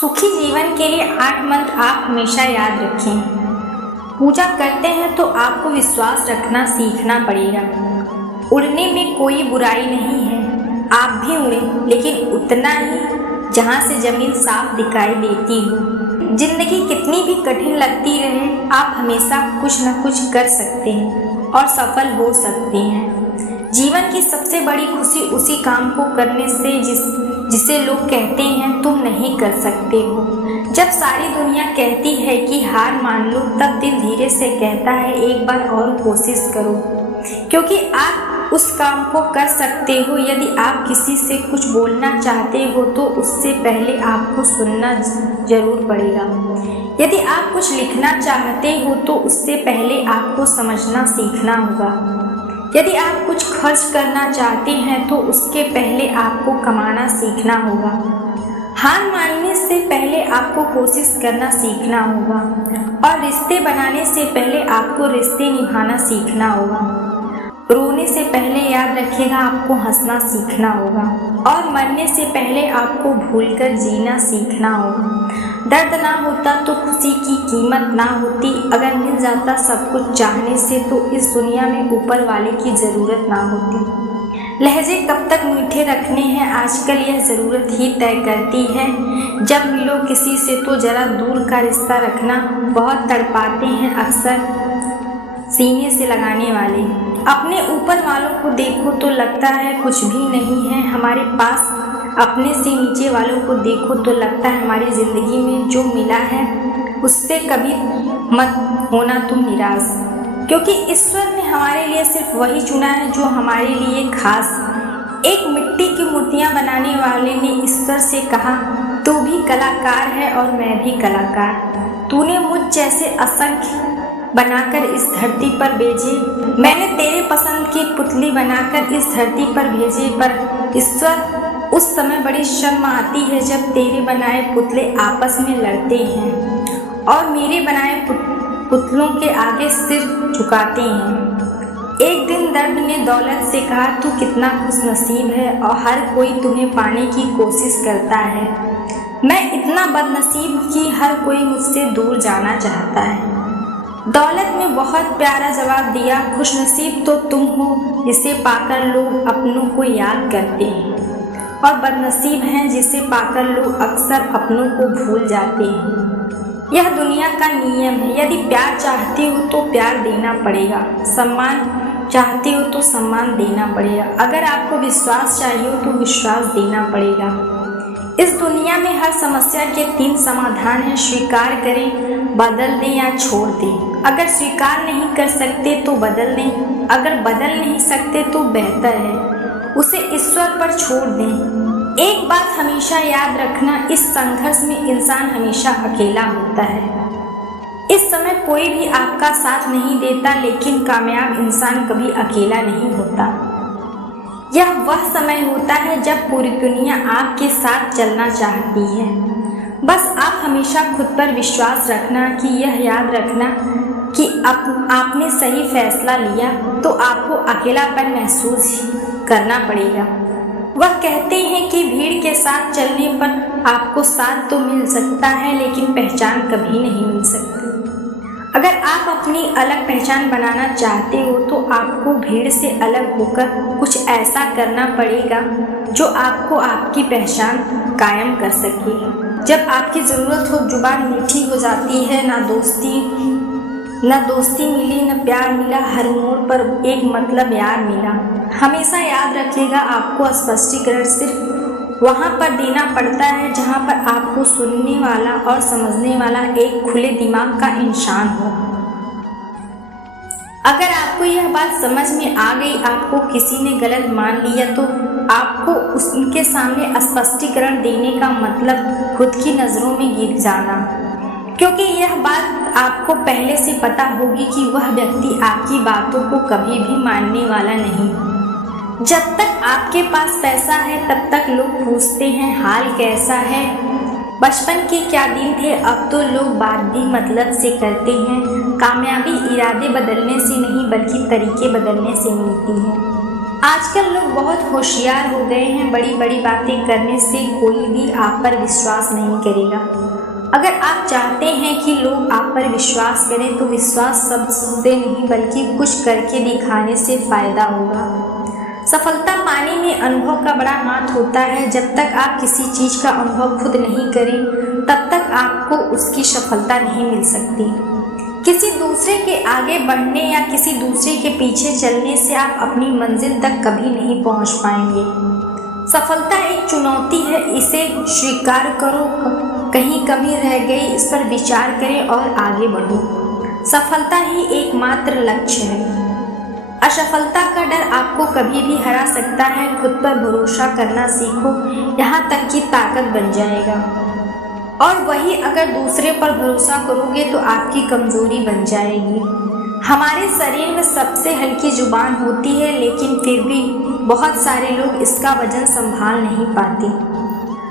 सुखी जीवन के लिए 8 मंत्र आप हमेशा याद रखें। पूजा करते हैं तो आपको विश्वास रखना सीखना पड़ेगा। उड़ने में कोई बुराई नहीं है, आप भी उड़ें, लेकिन उतना ही जहाँ से जमीन साफ दिखाई देती हो। जिंदगी कितनी भी कठिन लगती रहे, आप हमेशा कुछ न कुछ कर सकते हैं और सफल हो सकते हैं। जीवन की सबसे बड़ी खुशी उसी काम को करने से जिसे लोग कहते हैं तुम नहीं कर सकते हो। जब सारी दुनिया कहती है कि हार मान लो, तब दिल धीरे से कहता है एक बार और कोशिश करो, क्योंकि आप उस काम को कर सकते हो। यदि आप किसी से कुछ बोलना चाहते हो तो उससे पहले आपको सुनना जरूर पड़ेगा। यदि आप कुछ लिखना चाहते हो तो उससे पहले आपको समझना सीखना होगा। यदि आप कुछ खर्च करना चाहते हैं तो उसके पहले आपको कमाना सीखना होगा। हार मानने से पहले आपको कोशिश करना सीखना होगा और रिश्ते बनाने से पहले आपको रिश्ते निभाना सीखना होगा। रोने से पहले याद रखिएगा आपको हंसना सीखना होगा और मरने से पहले आपको भूलकर जीना सीखना होगा। दर्द ना होता तो खुशी की कीमत ना होती। अगर मिल जाता सब कुछ चाहने से तो इस दुनिया में ऊपर वाले की ज़रूरत ना होती। लहजे कब तक मीठे रखने हैं, आजकल यह ज़रूरत ही तय करती है। जब मिलो किसी से तो ज़रा दूर का रिश्ता रखना। बहुत तड़पाते हैं अक्सर सीने से लगाने वाले। अपने ऊपर वालों को देखो तो लगता है कुछ भी नहीं है हमारे पास। अपने से नीचे वालों को देखो तो लगता है हमारी ज़िंदगी में जो मिला है उससे कभी मत होना तुम निराश, क्योंकि ईश्वर ने हमारे लिए सिर्फ वही चुना है जो हमारे लिए खास। एक मिट्टी की मूर्तियाँ बनाने वाले ने ईश्वर से कहा, तू भी कलाकार है और मैं भी कलाकार। तूने मुझ जैसे असंख्य बनाकर इस धरती पर भेजे, मैंने तेरे पसंद की पुतली बनाकर इस धरती पर भेजे। पर ईश्वर, उस समय बड़ी शर्म आती है जब तेरे बनाए पुतले आपस में लड़ते हैं और मेरे बनाए पुतलों के आगे सिर झुकाते हैं। एक दिन दर्द ने दौलत से कहा, तू कितना खुशनसीब है और हर कोई तुम्हें पाने की कोशिश करता है। मैं इतना बदनसीब कि हर कोई मुझसे दूर जाना चाहता है। दौलत ने बहुत प्यारा जवाब दिया, खुशनसीब तो तुम हो जिसे पाकर लोग अपनों को याद करते हैं, और बदनसीब हैं जिसे पाकर लोग अक्सर अपनों को भूल जाते हैं। यह दुनिया का नियम है। यदि प्यार चाहते हो तो प्यार देना पड़ेगा, सम्मान चाहते हो तो सम्मान देना पड़ेगा। अगर आपको विश्वास चाहिए हो तो विश्वास देना पड़ेगा। इस दुनिया में हर समस्या के 3 समाधान हैं, स्वीकार करें, बदल दें या छोड़ दें। अगर स्वीकार नहीं कर सकते तो बदल दें, अगर बदल नहीं सकते तो बेहतर है उसे ईश्वर पर छोड़ दें। एक बात हमेशा याद रखना, इस संघर्ष में इंसान हमेशा अकेला होता है। इस समय कोई भी आपका साथ नहीं देता, लेकिन कामयाब इंसान कभी अकेला नहीं होता। यह वह समय होता है जब पूरी दुनिया आपके साथ चलना चाहती है। बस आप हमेशा खुद पर विश्वास रखना कि यह याद रखना कि आपने सही फैसला लिया तो आपको अकेलापन महसूस करना पड़ेगा। वह कहते हैं कि भीड़ के साथ चलने पर आपको साथ तो मिल सकता है, लेकिन पहचान कभी नहीं मिल सकती। अगर आप अपनी अलग पहचान बनाना चाहते हो तो आपको भीड़ से अलग होकर कुछ ऐसा करना पड़ेगा जो आपको आपकी पहचान कायम कर सके। जब आपकी ज़रूरत हो जुबान मीठी हो जाती है। न दोस्ती मिली न प्यार मिला, हर मोड़ पर एक मतलब यार मिला। हमेशा याद रखिएगा आपको स्पष्टीकरण सिर्फ वहाँ पर देना पड़ता है जहाँ पर आपको सुनने वाला और समझने वाला एक खुले दिमाग का इंसान हो। अगर आपको यह बात समझ में आ गई, आपको किसी ने गलत मान लिया तो आपको उनके सामने स्पष्टीकरण देने का मतलब खुद की नज़रों में गिर जाना, क्योंकि यह बात आपको पहले से पता होगी कि वह व्यक्ति आपकी बातों को कभी भी मानने वाला नहीं। जब तक आपके पास पैसा है तब तक लोग पूछते हैं हाल कैसा है। बचपन के क्या दिन थे, अब तो लोग बात भी मतलब से करते हैं। कामयाबी इरादे बदलने से नहीं बल्कि तरीके बदलने से मिलती है। आजकल लोग बहुत होशियार हो गए हैं। बड़ी बड़ी बातें करने से कोई भी आप पर विश्वास नहीं करेगा। अगर आप चाहते हैं कि लोग आप पर विश्वास करें तो विश्वास शब्द से नहीं बल्कि कुछ करके दिखाने से फायदा होगा। सफलता पाने में अनुभव का बड़ा हाथ होता है। जब तक आप किसी चीज़ का अनुभव खुद नहीं करें तब तक आपको उसकी सफलता नहीं मिल सकती। किसी दूसरे के आगे बढ़ने या किसी दूसरे के पीछे चलने से आप अपनी मंजिल तक कभी नहीं पहुंच पाएंगे। सफलता एक चुनौती है, इसे स्वीकार करो। कहीं कमी रह गई इस पर विचार करें और आगे बढ़ो। सफलता ही एकमात्र लक्ष्य है। असफलता का डर आपको कभी भी हरा सकता है। खुद पर भरोसा करना सीखो, यहाँ तक कि ताकत बन जाएगा। और वही अगर दूसरे पर भरोसा करोगे तो आपकी कमजोरी बन जाएगी। हमारे शरीर में सबसे हल्की जुबान होती है, लेकिन फिर भी बहुत सारे लोग इसका वजन संभाल नहीं पाते।